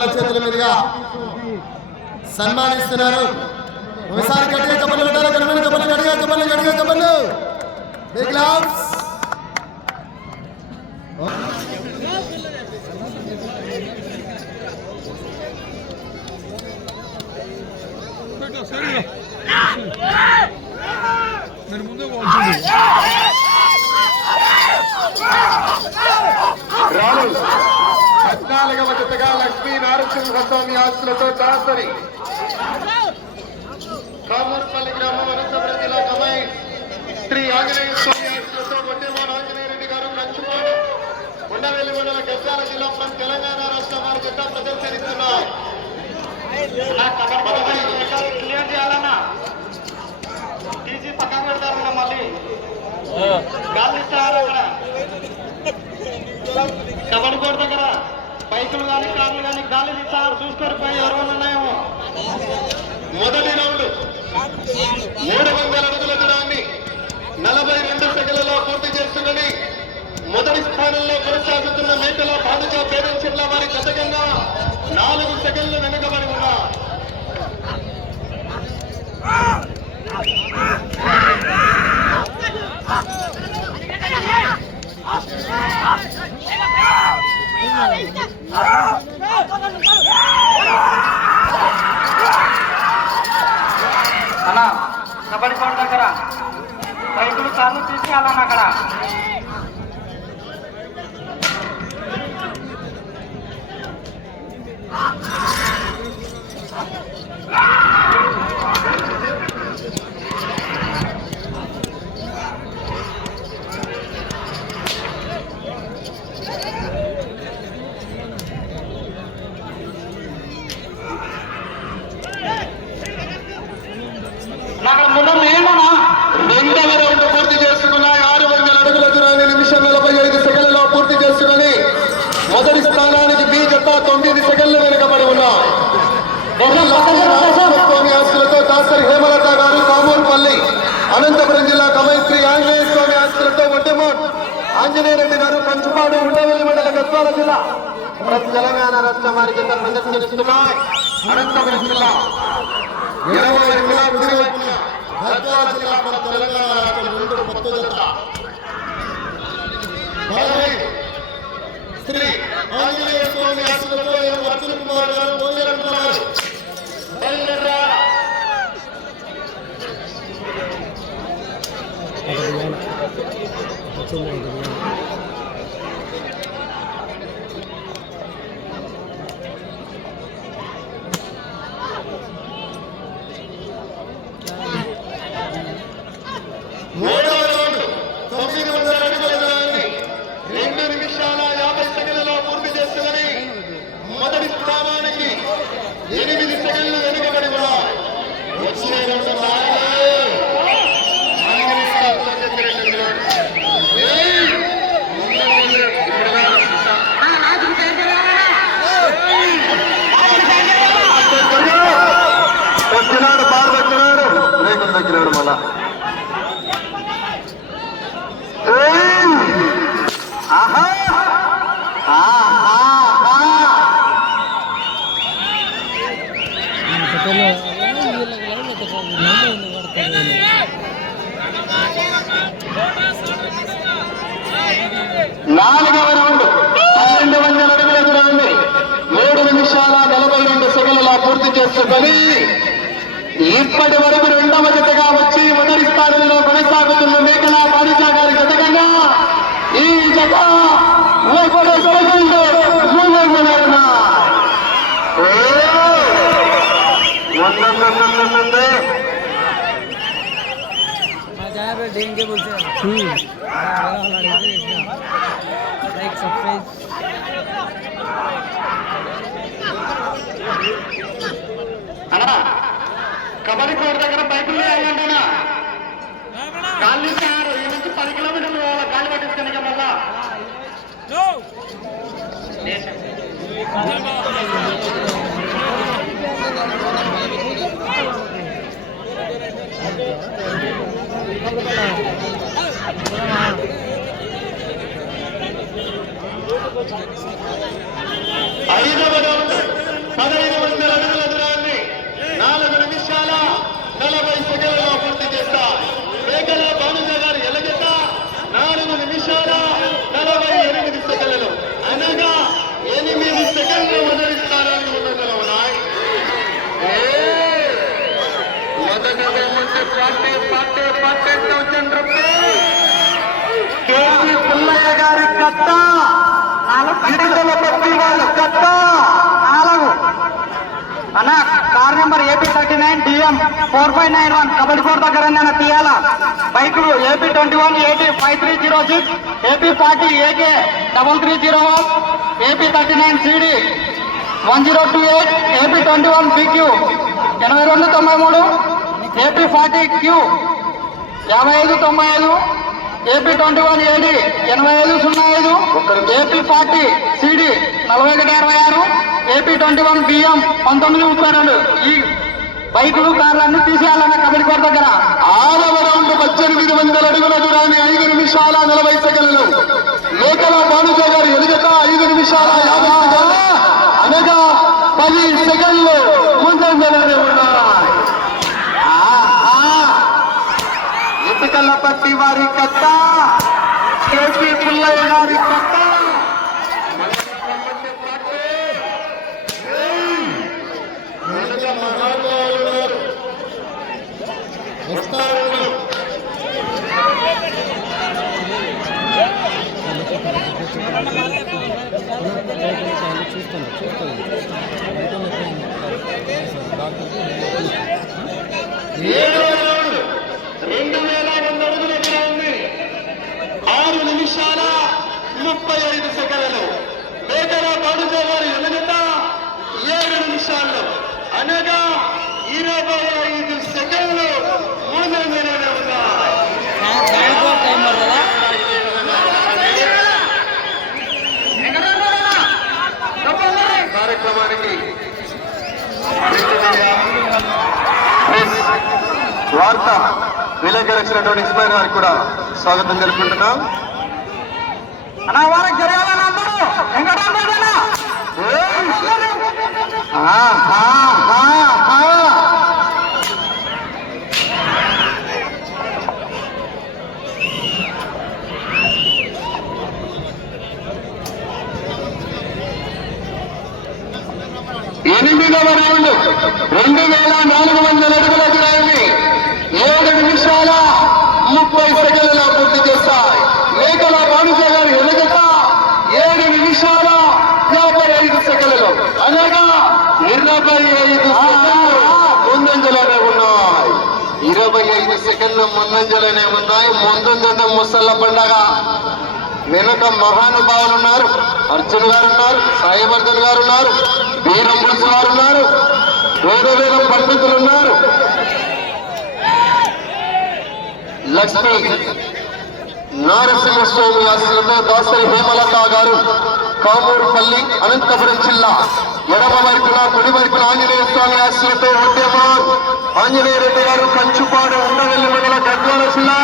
పెద్దల చేతుల మీదుగా సన్మానిస్తున్నారు. ఒకసారి గట్టిగా చెప్పలు పెట్టాలి. గణమైన చెప్పలు గట్టిగా చెప్పలు గట్టిగా చెప్పలు. Big claps. రాహుల్ 14వ జతగా లక్ష్మీ నారసింహస్వామి ఆస్తులతో దాసరి కామూర్పల్లి గ్రామం అనంతపురం జిల్లా కమై శ్రీ ఆంజనేయ స్వామి ఆస్తులతో ఒడ్డేమోహన్ ఆంజనేయ రెడ్డి గారు కంచుకోడు ఉండవెల్లి మండల గద్వాల జిల్లా ఫ్రం తెలంగాణ రాష్ట్ర వారి జత ప్రదర్శనిస్తున్నారు. టీజీ పక్కన పెడతారన్న మళ్ళీ గాలి ఇస్తారు. అక్కడ కబడ్డీ కోర్టు దగ్గర బైకులు కానీ కార్లు కానీ గాలి ఇస్తారు. చూసుకొని పోయి ఎవరు ఉన్నాయేమో. మొదటి రౌండ్ 300 అడుగుల దూరాన్ని 42 సెకండ్లలో పూర్తి చేస్తుందని మొదటి స్థానంలో కొనసాగుతున్న మేకల బాదుజా పేరెంట్ల వారి గతకంగా 4 సెకండ్లు వెనుకబడి ఉన్నారు. అలా కబడ్డీ కోర్టు దగ్గర బైకులు కార్లు తీసుకెళ్ళాను. అక్కడ రెండవ రౌండ్ పూర్తి చేసుకున్నాయి. 600 అడుగుల దూరాన్ని నిమిషం 45 సెకండ్లలో పూర్తి చేసుకుని మొదటి స్థానానికి బి జత 9 సెకండ్లు వెనుకబడి ఉన్నాయి. స్వామి ఆస్తులతో దాసరి హేమలత గారు కామూర్పల్లి అనంతపురం జిల్లా కమై శ్రీ ఆంజనేయ స్వామి ఆస్తులతో ఒడ్డెమోహన్ ఆంజనేయ రెడ్డి గారు కంచుపాడు ఉండవెల్లి మండల గద్వాల జిల్లా తెలంగాణ రాష్ట్రం వారి జత ప్రదర్శనిస్తున్నాయి. అనంతపురం జిల్లా 20 గద్వాల జిల్లా తెలంగాణ రాష్ట్రం రెండు కొత్త జత శ్రీ ఆంజనేయ స్వామి ఆశీస్సులతో అర్జున్ కుమార్ గారు పోయారంటున్నారు. మూడవ రౌండ్ 900 అడుగుల దూరాన్ని 2 నిమిషాల 50 సెకండ్లలో పూర్తి చేసుకుని మొదటి స్థానానికి 8 సెకండ్లు వెనుకబడి ఉన్నాయి. వచ్చే రెండు వచ్చినాడు బాగా వచ్చినాడు రేకులు తగ్గినాడు మళ్ళా. నాలుగవ రౌండ్ 1200 అడుగుల దూరాన్ని 3 నిమిషాల 42 సెకండ్ల పూర్తి చేసుకొని ఇప్పటి వరకు రెండవ జతగా వచ్చి మొదటి స్థానంలో కొనసాగుతున్న మేకల బాదుషా గారి జతకంగా ఈ జత देंगे बोलते हैं लाइक सब्सक्राइब అన్నా కబడ్డీ కోర్టు దగ్గర బైకులు అయ్యండినా గాలి సార్ ఈ నుంచి 10 కిలోమీటర్లు గాలి పట్టించుకుని మళ్ళా ఐదవ రౌండ్ కేసీ పుల్లయ్య గారి కట్ట గిరిజల పత్తి వాళ్ళ కట్ట 4 అన్న car number AP 39 DM 4591 kabaddi కోట దగ్గర అన్న తీయాల బైకులు AP 21 80 5306 AP 40 AK 3301 AP 39 CD 1028 AP 21 BQ 8293 AP 40 Q 5595 AP 21 AD 8505 AP 40 CD 4126 AP 21 BM 1932 ఈ బైకులు కార్లన్నీ తీసేయాలన్న కబడ్డీ కోట దగ్గర 6వ రౌండ్ 1800 అడుగుల దూరాన్ని 5 నిమిషాల 40 సెకండ్లు మేకల భానుజ గారు ఎదుగత 5 నిమిషాల 50 సెకండ్లు అనగా 10 సెకండ్లు ముందంజలోనే ఉన్నాయి. ఇటుకల పట్టి వారి కట్ట కేసీ పుల్లయ్య గారి కట్ట ఏడవ రౌండ్ 2100 అడుగుల దూరాన్ని 6 నిమిషాల 35 సెకండ్లు మేకల భానుజ గారు ఎదుగుత 7 నిమిషాల్లో అనగా 25 సెకండ్లు ముందంజలోనే ఉన్నాయి. కార్యక్రమానికి వార్త విలేకరించినటువంటి ఇస్మాయిల్ గారికి కూడా స్వాగతం జరుపుకుంటున్నాం. అన్న వారికి జరగాలని అందరూ ఎనిమిదవ రౌండ్ 2400 అడుగుల దూరాన్ని 7 నిమిషాల 30 సెకండ్లలో పూర్తి చేస్తాయి. మేకల భానుజ గారు ఎదుగత 7 నిమిషాల 55 సెకండ్లు అనగా 25 సెకండ్లు ముందంజలోనే ఉన్నాయి. 25 సెకండ్లు ముందంజలోనే ఉన్నాయి. ముందుందన్న ముసళ్ళ పండగ వెనుక మహానుభావులు ఉన్నారు. అర్జున్ గారు ఉన్నారు, సాయివర్ధన్ గారు ఉన్నారు, వీరంబుల్స్ గారు ఉన్నారు, వేద పండితులు ఉన్నారు. లక్ష్మీ నారసింహస్వామి ఆశ్రమంలో దాసరి హేమలత గారు కామూరుపల్లి అనంతపురం జిల్లా ఎడమ వైపున కుడి వైపున ఆంజనేయ స్వామి ఆశ్రమంతో ఉద్యమం ఆంజనేయ రెడ్డి గారు కంచుపాడు ఉండవెల్లి మండల గద్వాల జిల్లా.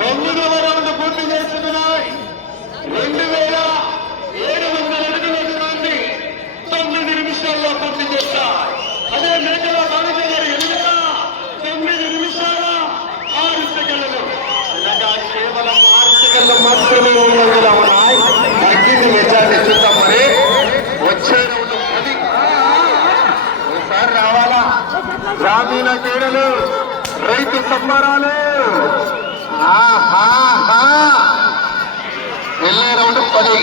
తొమ్మిదవ రౌండ్ పూర్తి చేస్తున్నాయి. 2700 అడుగుల దూరాన్ని 9 నిమిషాల్లో పూర్తి చేస్తాయి. అదే మేకల భానుజ గారు ఎదుగుత 9 నిమిషాల 6 సెకండ్లు అనగా కేవలం 6 సెకండ్లు మాత్రమే ముందంజలో ఉన్నాయి. తగ్గింది మెజార్టీ చూద్దాం. మరి వచ్చే రౌండ్ 10 ఒకసారి రావాలా. గ్రామీణ క్రీడలు, రైతు సంబరాలు, వెళ్ళే రౌండ్ 10.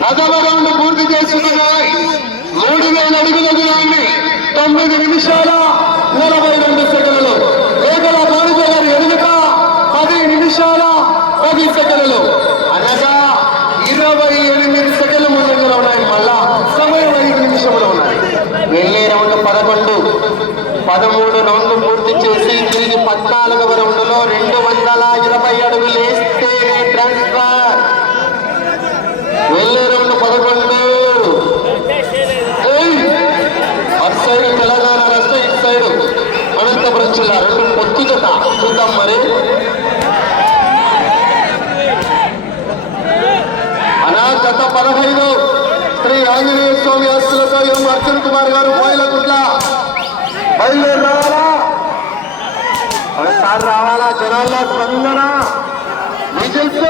పదవ రౌండ్ పూర్తి చేసుకున్నాయి. 3000 అడుగుల దూరాన్ని 9 నిమిషాల 42 సెకండ్లు మేకల భానుజ గారు ఎదుగుత 10 నిమిషాల 10 సెకండ్లు అనగా 28 సెకండ్లు ముందంజలో ఉన్నాయి. మళ్ళా సమయం 5 నిమిషంలో ఉన్నాయి. వెళ్ళే రౌండ్ 11. ఆంజనేయ స్వామి ఆస్తులతో ఎం అర్జున్ కుమార్ గారు బోయిలగుట్ల బయలుదేరి రావాలా ఒకసారి రావాలా జనాల్లో స్పందన విజిల్స్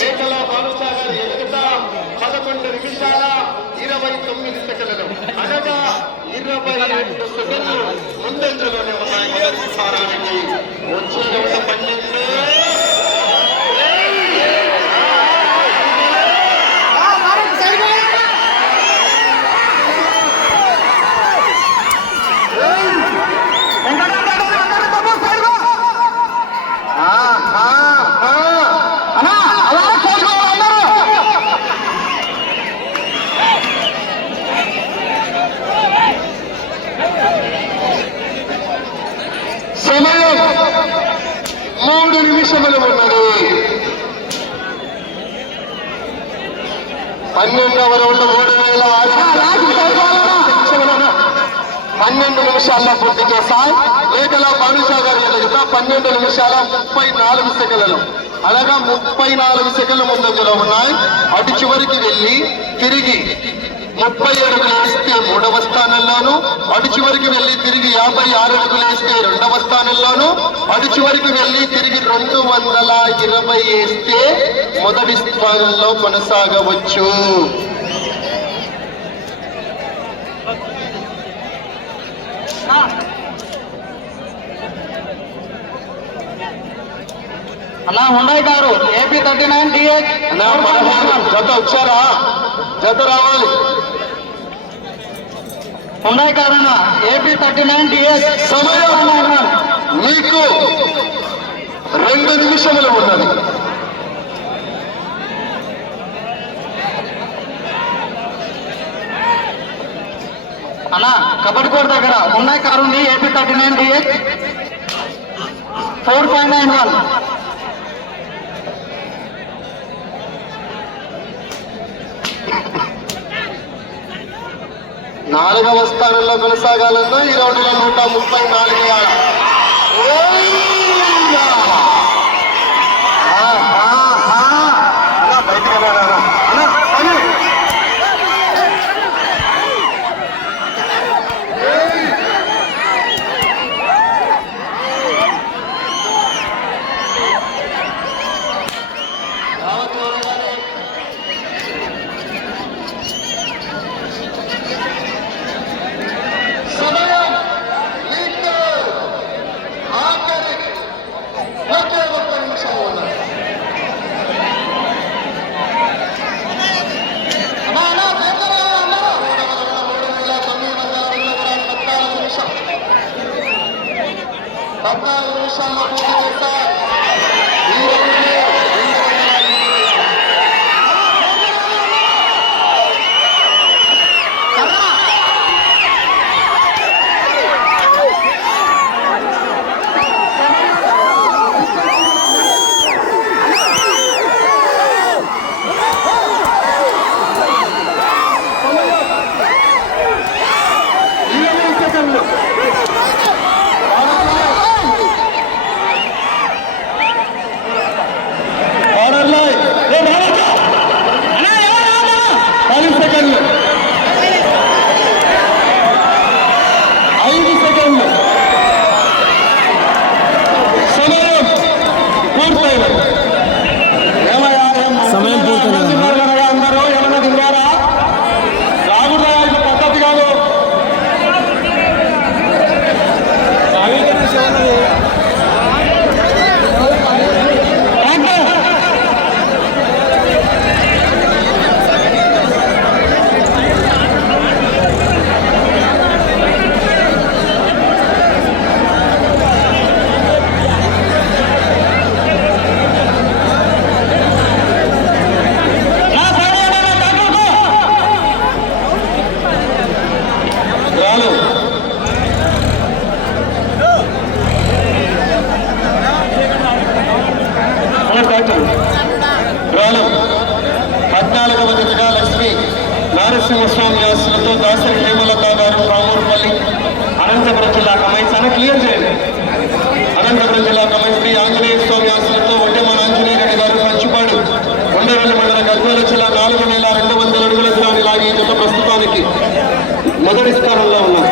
మేకలో బాలుసాగర్ ఎదుగుతా 11 నిమిషాల 29 సెకండ్లు అనగా 22 సెకండ్లు ముందంజలోనే ఉన్నాయి మొదటి స్థానానికి. వచ్చే 12 సమయం 3 నిమిషములు ఉన్నది. 12వ రౌండ్ 12 నిమిషాల్లో పూర్తి చేశాయి. మేకల భానుసాగర్ ఎదుగుతా 12 నిమిషాల 34 సెకండ్లలో అనగా 34 సెకండ్ల ముందంజలో ఉన్నాయి. అటు చివరికి వెళ్ళి తిరిగి 30 అడుగులు వేస్తే 3వ స్థానంలోను, అటు చివరికి వెళ్ళి తిరిగి 56 అడుగులు వేస్తే 2వ స్థానంలోను, అటు చివరికి వెళ్ళి తిరిగి 220 వేస్తే మొదటి స్థానంలో కొనసాగవచ్చు. అన్నా హుండాయ్ గారు ఏపీ 39 DH జత వచ్చారా? జత రావాలి. హుండాయ్ గారు అన్న ఏపీ 39 DH సమయం మీకు 2 నిమిషములు ఉన్నది. అన్న కబడ్డీ కోర్ట్ దగ్గర హుండాయ్ కారు ఉంది ఏపీ 39 DH 4.91. 4వ స్థానంలో కొనసాగాలన్నా ఈ రౌండ్లో 134 బయటకు వెళ్ళారా? అన్న క్లియర్ చేయండి. అనంతపురం జిల్లా కమిటీ ఆంజనేయ స్వామి ఆశ్రయంలో ఒడ్డెమాన ఆంజనేయ రెడ్డి గారు పచ్చిపాడు ఉండవల్లి మండలం గద్వాల జిల్లా 4,200 అడుగుల దూరాన్ని లాగి జత ప్రస్తుతానికి మొదటి స్థానంలో ఉన్నారు.